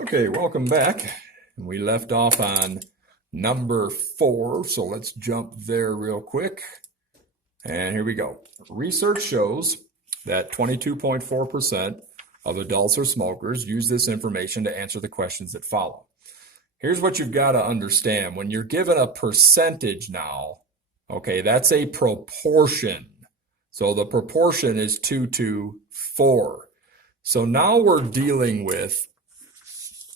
Okay, welcome back. We left off on number 4, so let's jump there real quick. And here we go. Research shows that 22.4% of adults or smokers use this information to answer the questions that follow. Here's what you've got to understand. When you're given a percentage now, okay, that's a proportion. So the proportion is 2 to 4. So now we're dealing with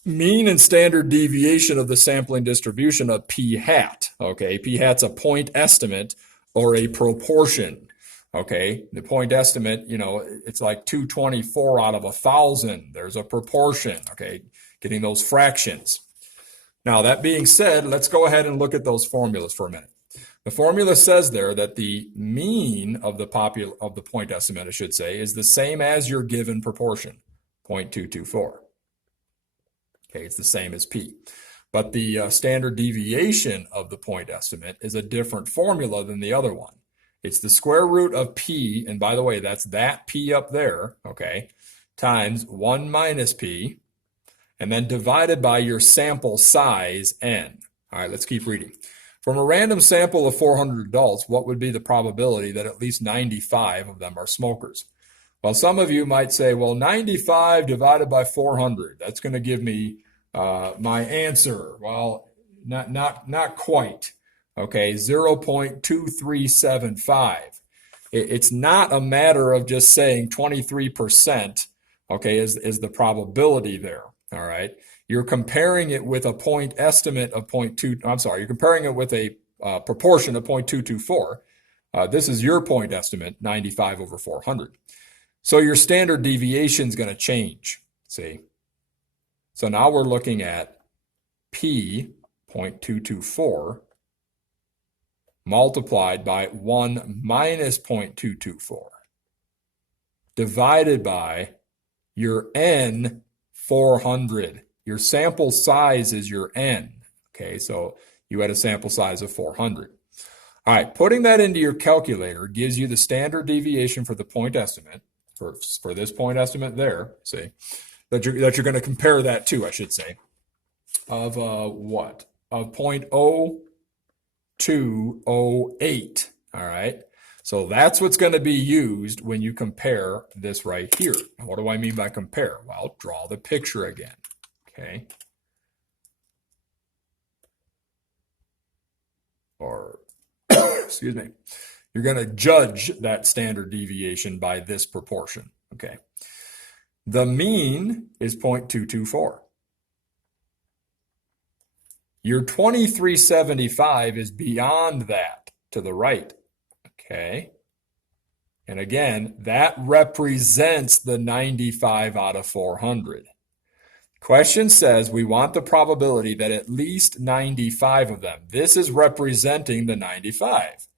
mean and standard deviation of the sampling distribution of p hat. Okay, p hat's a point estimate or a proportion. Okay, the point estimate, it's like 224 out of 1,000. There's a proportion. Okay, getting those fractions. Now, that being said, let's go ahead and look at those formulas for a minute. The formula says there that the mean of the point estimate, I should say, is the same as your given proportion, 0.224. Okay, it's the same as p. But the standard deviation of the point estimate is a different formula than the other one. It's the square root of p, and by the way, that's that p up there, okay, times 1 minus p, and then divided by your sample size, n. All right, let's keep reading. From a random sample of 400 adults, what would be the probability that at least 95 of them are smokers? Well, some of you might say, well, 95 divided by 400, that's going to give me my answer. Well, not quite. Okay, 0.2375. It's not a matter of just saying 23%, okay, is the probability there. All right. You're comparing it with a point estimate of you're comparing it with a proportion of 0.224. This is your point estimate, 95 over 400. So your standard deviation is going to change, see? So now we're looking at p, 0.224, multiplied by 1 minus 0.224, divided by your n, 400. Your sample size is your n, okay? So you had a sample size of 400. All right, putting that into your calculator gives you the standard deviation for the point estimate, for this point estimate there, see, that you're going to compare that to, I should say, of what? Of 0.0208, all right? So that's what's going to be used when you compare this right here. Now, what do I mean by compare? Well, draw the picture again, okay? Or, excuse me. You're going to judge that standard deviation by this proportion, okay? The mean is 0.224. Your 2375 is beyond that, to the right, okay? And again, that represents the 95 out of 400. Question says we want the probability that at least 95 of them. This is representing the 95.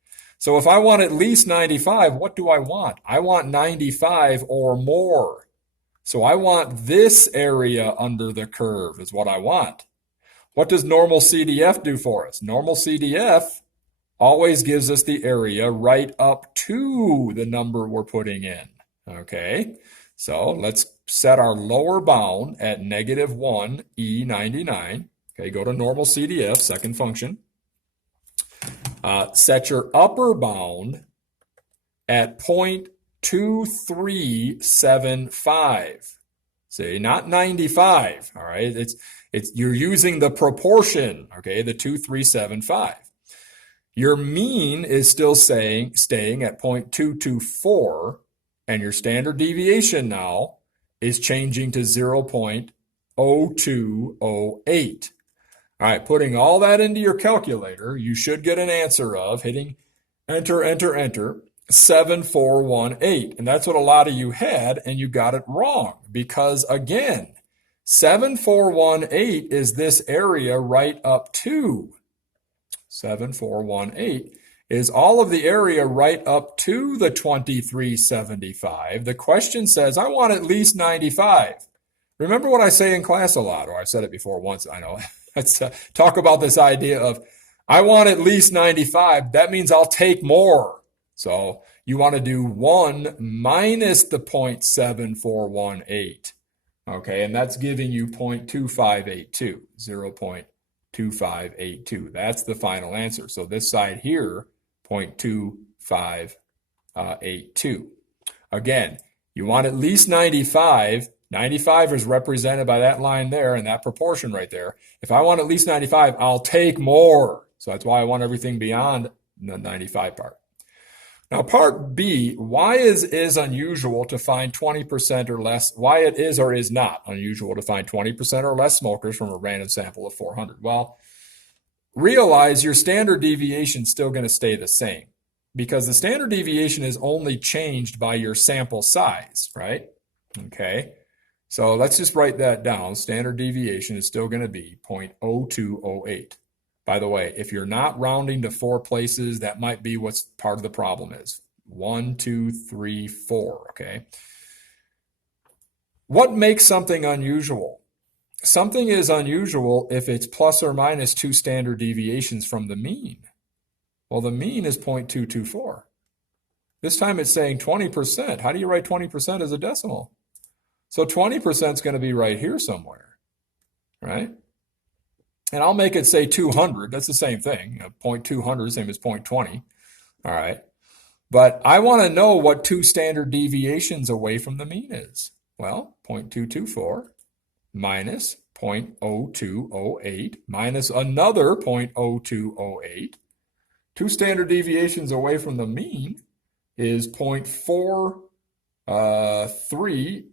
So if I want at least 95, what do I want? I want 95 or more. So I want this area under the curve is what I want. What does normal CDF do for us? Normal CDF always gives us the area right up to the number we're putting in. Okay, so let's set our lower bound at negative 1 E99. Okay, go to normal CDF, second function. Set your upper bound at 0.2375. See, not 95. All right, you're using the proportion. Okay, the 2375. Your mean is still staying at 0.224, and your standard deviation now is changing to 0.0208. All right, putting all that into your calculator, you should get an answer of, hitting enter, enter, enter, 7418. And that's what a lot of you had, and you got it wrong. Because again, 7418 is this area right up to. 7418 is all of the area right up to the 2375. The question says, I want at least 95. Remember what I say in class a lot, or I've said it before once, I know. Let's talk about this idea of, I want at least 95. That means I'll take more. So you want to do 1 minus the 0.7418. Okay, and that's giving you 0.2582, 0.2582. That's the final answer. So this side here, 0.2582. Again, you want at least 95. 95 is represented by that line there and that proportion right there. If I want at least 95, I'll take more. So that's why I want everything beyond the 95 part. Now, part B, why is unusual to find 20% or less, why it is or is not unusual to find 20% or less smokers from a random sample of 400? Well, realize your standard deviation is still going to stay the same because the standard deviation is only changed by your sample size, right? Okay, so let's just write that down. Standard deviation is still going to be 0.0208. By the way, if you're not rounding to 4 places, that might be what's part of the problem is. 1, 2, 3, 4, okay? What makes something unusual? Something is unusual if it's plus or minus 2 standard deviations from the mean. Well, the mean is 0.224. This time it's saying 20%. How do you write 20% as a decimal? So 20% is going to be right here somewhere, right? And I'll make it say 200. That's the same thing. 0.200 same as 0.20. All right. But I want to know what 2 standard deviations away from the mean is. Well, 0.224 minus 0.0208 minus another 0.0208. 2 standard deviations away from the mean is 0.43.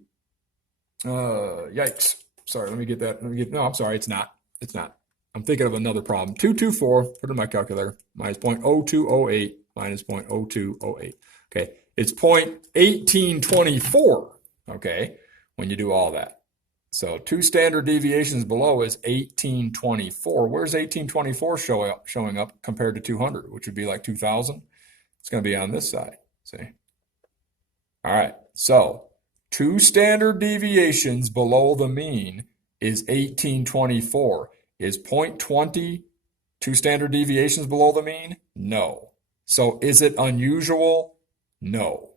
Yikes. Sorry, let me get that. No, I'm sorry. It's not. I'm thinking of another problem. 224, put it in my calculator, minus 0.0208 minus 0.0208. Okay, it's 0.1824, okay, when you do all that. So 2 standard deviations below is 1824. Where's 1824 showing up compared to 200, which would be like 2,000? It's going to be on this side, see? All right, so 2 standard deviations below the mean is 1824. Is 0.20 2 standard deviations below the mean? No. So is it unusual? No.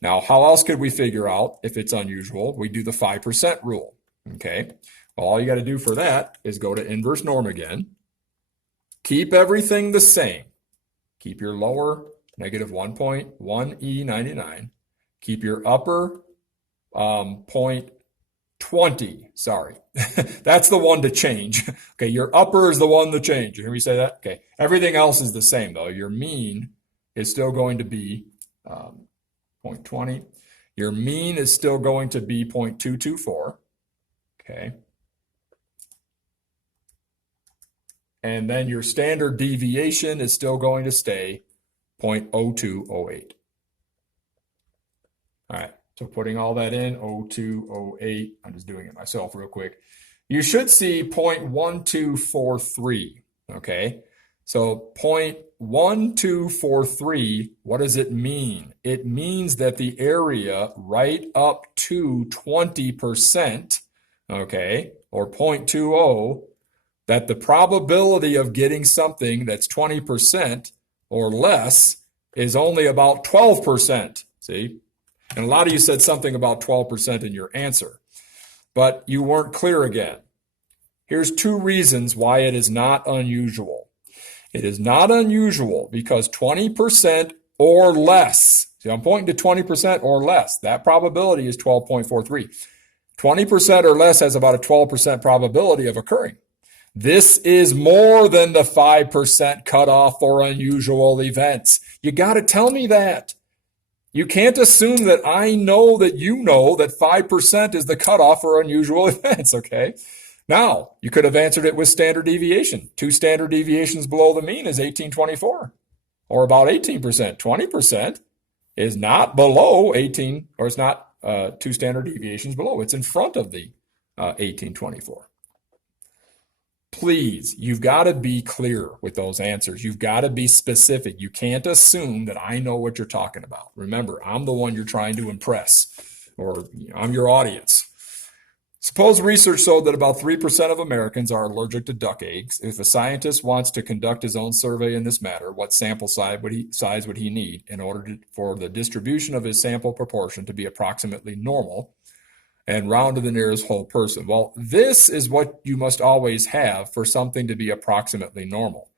Now, how else could we figure out if it's unusual? We do the 5% rule, okay? Well, all you got to do for that is go to inverse norm again. Keep everything the same. Keep your lower negative 1.1 E99. Keep your upper 0.20, sorry. That's the one to change. Okay, your upper is the one to change. You hear me say that? Okay, everything else is the same though. Your mean is still going to be 0.20. Your mean is still going to be 0.224. Okay. And then your standard deviation is still going to stay 0.0208. All right. So putting all that in, 0208, I'm just doing it myself real quick. You should see 0.1243, okay? So 0.1243, what does it mean? It means that the area right up to 20%, okay, or 0.20, that the probability of getting something that's 20% or less is only about 12%, see? And a lot of you said something about 12% in your answer, but you weren't clear again. Here's 2 reasons why it is not unusual. It is not unusual because 20% or less, see, I'm pointing to 20% or less. That probability is 12.43. 20% or less has about a 12% probability of occurring. This is more than the 5% cutoff for unusual events. You got to tell me that. You can't assume that I know that you know that 5% is the cutoff for unusual events, okay? Now, you could have answered it with standard deviation. 2 standard deviations below the mean is 1824, or about 18%. 20% is not below 18, or it's not 2 standard deviations below. It's in front of the 1824. Please, you've got to be clear with those answers. You've got to be specific. You can't assume that I know what you're talking about. Remember, I'm the one you're trying to impress, or I'm your audience. Suppose research showed that about 3% of Americans are allergic to duck eggs. If a scientist wants to conduct his own survey in this matter, what sample size would he need in order for the distribution of his sample proportion to be approximately normal? and round to the nearest whole person. Well, this is what you must always have for something to be approximately normal.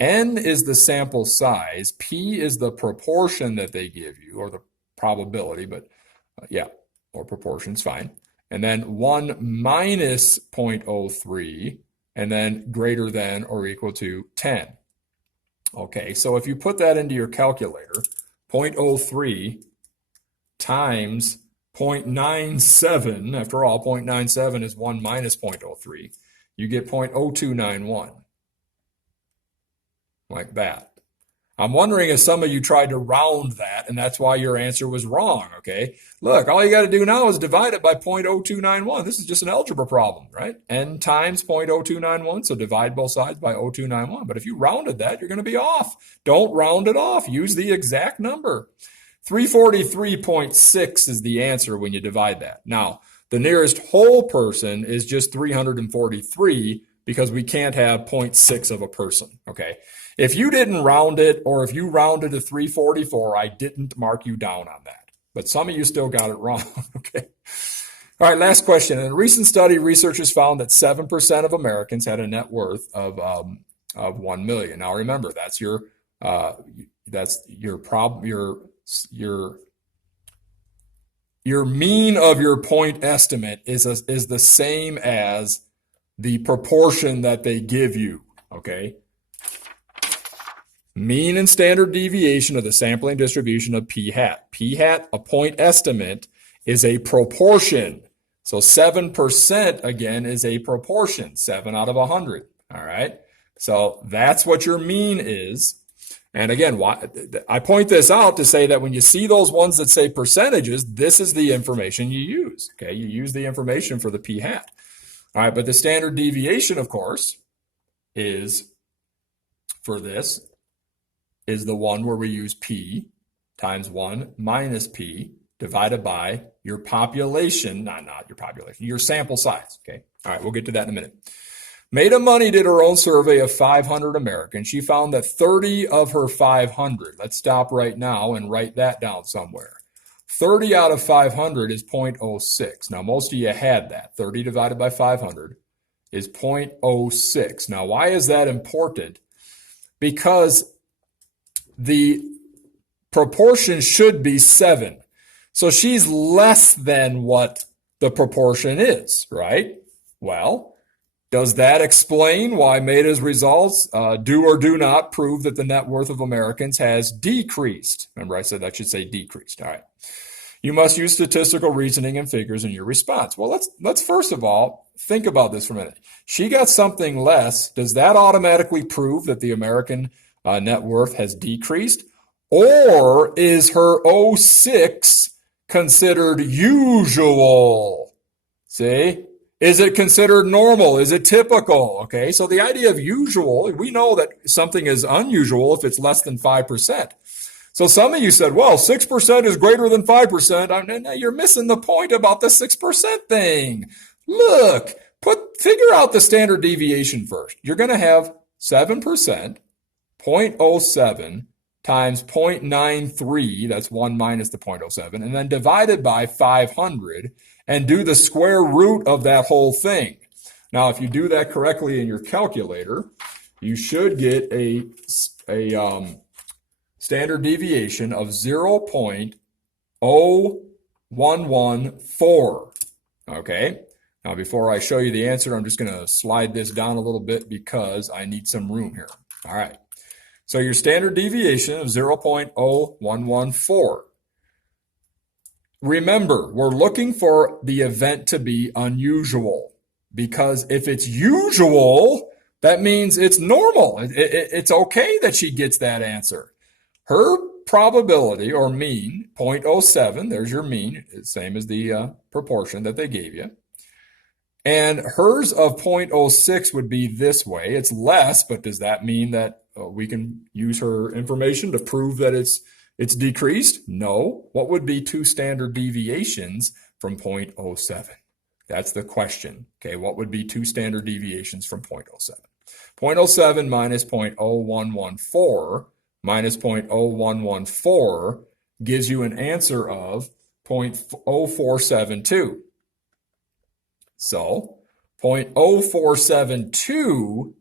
N is the sample size. P is the proportion that they give you, or the probability, but yeah, or proportion's fine. And then 1 minus 0.03, and then greater than or equal to 10. Okay, so if you put that into your calculator, 0.03 times 0.97, after all, 0.97 is 1 minus 0.03, you get 0.0291, like that. I'm wondering if some of you tried to round that, and that's why your answer was wrong, okay? Look, all you got to do now is divide it by 0.0291. This is just an algebra problem, right? N times 0.0291, so divide both sides by 0.0291. But if you rounded that, you're going to be off. Don't round it off. Use the exact number. 343.6 is the answer when you divide that. Now, the nearest whole person is just 343 because we can't have 0.6 of a person, okay? If you didn't round it, or if you rounded to 344, I didn't mark you down on that. But some of you still got it wrong, okay? All right, last question. In a recent study, researchers found that 7% of Americans had a net worth of 1 million. Now remember, that's your mean of your point estimate is the same as the proportion that they give you, okay? Mean and standard deviation of the sampling distribution of p hat. P hat, a point estimate, is a proportion. So 7% again is a proportion, 7 out of 100. All right. So that's what your mean is. And again, I point this out to say that when you see those ones that say percentages, this is the information you use. Okay. You use the information for the p hat. All right. But the standard deviation, of course, is for this is the one where we use p times 1 minus p divided by your population, not your population, your sample size, okay? All right, we'll get to that in a minute. Maida Money did her own survey of 500 Americans. She found that 30 of her 500, let's stop right now and write that down somewhere. 30 out of 500 is 0.06. Now, most of you had that. 30 divided by 500 is 0.06. Now, why is that important? Because the proportion should be 7. So she's less than what the proportion is, right? Well, does that explain why Maida's results do or do not prove that the net worth of Americans has decreased? Remember, I said that should say decreased. All right. You must use statistical reasoning and figures in your response. Well, let's first of all think about this for a minute. She got something less. Does that automatically prove that the American net worth has decreased? Or is her 06 considered usual? See? Is it considered normal? Is it typical? Okay, so the idea of usual, we know that something is unusual if it's less than 5%. So some of you said, well, 6% is greater than 5%. You're missing the point about the 6% thing. Look, figure out the standard deviation first. You're going to have 7%, 0.07 times 0.93, that's 1 minus the 0.07, and then divided by 500, and do the square root of that whole thing. Now, if you do that correctly in your calculator, you should get a standard deviation of 0.0114. Okay? Now, before I show you the answer, I'm just going to slide this down a little bit because I need some room here. All right. So your standard deviation of 0.0114. Remember, we're looking for the event to be unusual, because if it's usual, that means it's normal. It's okay that she gets that answer. Her probability or mean, 0.07, there's your mean, same as the proportion that they gave you. And hers of 0.06 would be this way. It's less, but does that mean that we can use her information to prove that it's decreased? No. What would be two standard deviations from 0.07? That's the question. Okay, what would be two standard deviations from 0.07? 0.07 minus 0.0114 minus 0.0114 gives you an answer of 0.0472. So 0.0472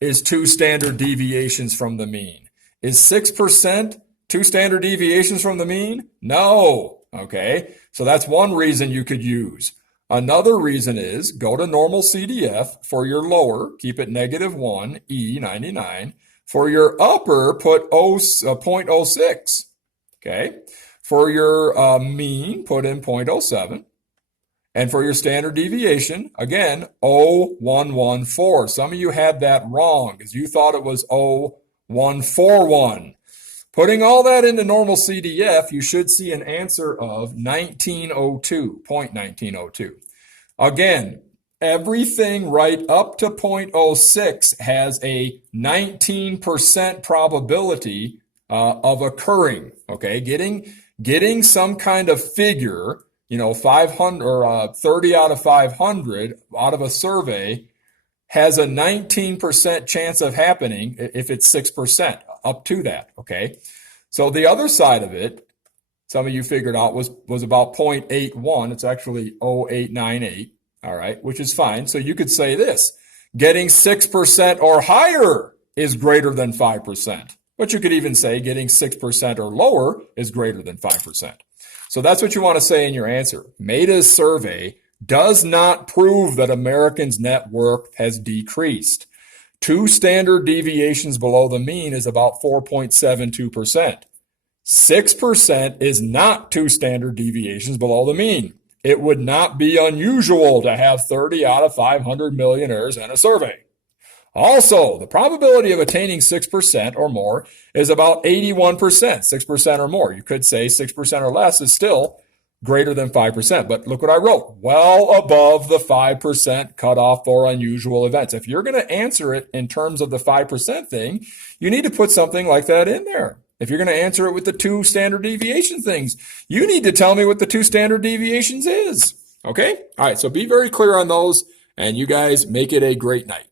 is 2 standard deviations from the mean. Is 6% 2 standard deviations from the mean? No. Okay, so that's one reason you could use. Another reason is go to normal CDF for your lower, keep it -1, E99. For your upper, put 0.06. Okay, for your mean, put in 0.07. And for your standard deviation, again, 0.114. Some of you had that wrong because you thought it was 0.141. Putting all that into normal CDF, you should see an answer of 1902, 0.1902. Again, everything right up to 0.06 has a 19% probability of occurring. Okay, getting some kind of figure, 500 or 30 out of 500 out of a survey has a 19% chance of happening if it's 6% up to that. Okay, so the other side of it, some of you figured out was about 0.81. It's actually 0.898. All right, which is fine. So you could say this: getting 6% or higher is greater than 5%. But you could even say getting 6% or lower is greater than 5%. So that's what you want to say in your answer. Meta's survey does not prove that Americans' net worth has decreased. 2 standard deviations below the mean is about 4.72%. 6% is not 2 standard deviations below the mean. It would not be unusual to have 30 out of 500 millionaires in a survey. Also, the probability of attaining 6% or more is about 81%, 6% or more. You could say 6% or less is still greater than 5%. But look what I wrote, well above the 5% cutoff for unusual events. If you're going to answer it in terms of the 5% thing, you need to put something like that in there. If you're going to answer it with the 2 standard deviation things, you need to tell me what the 2 standard deviations is. Okay? All right, so be very clear on those, and you guys make it a great night.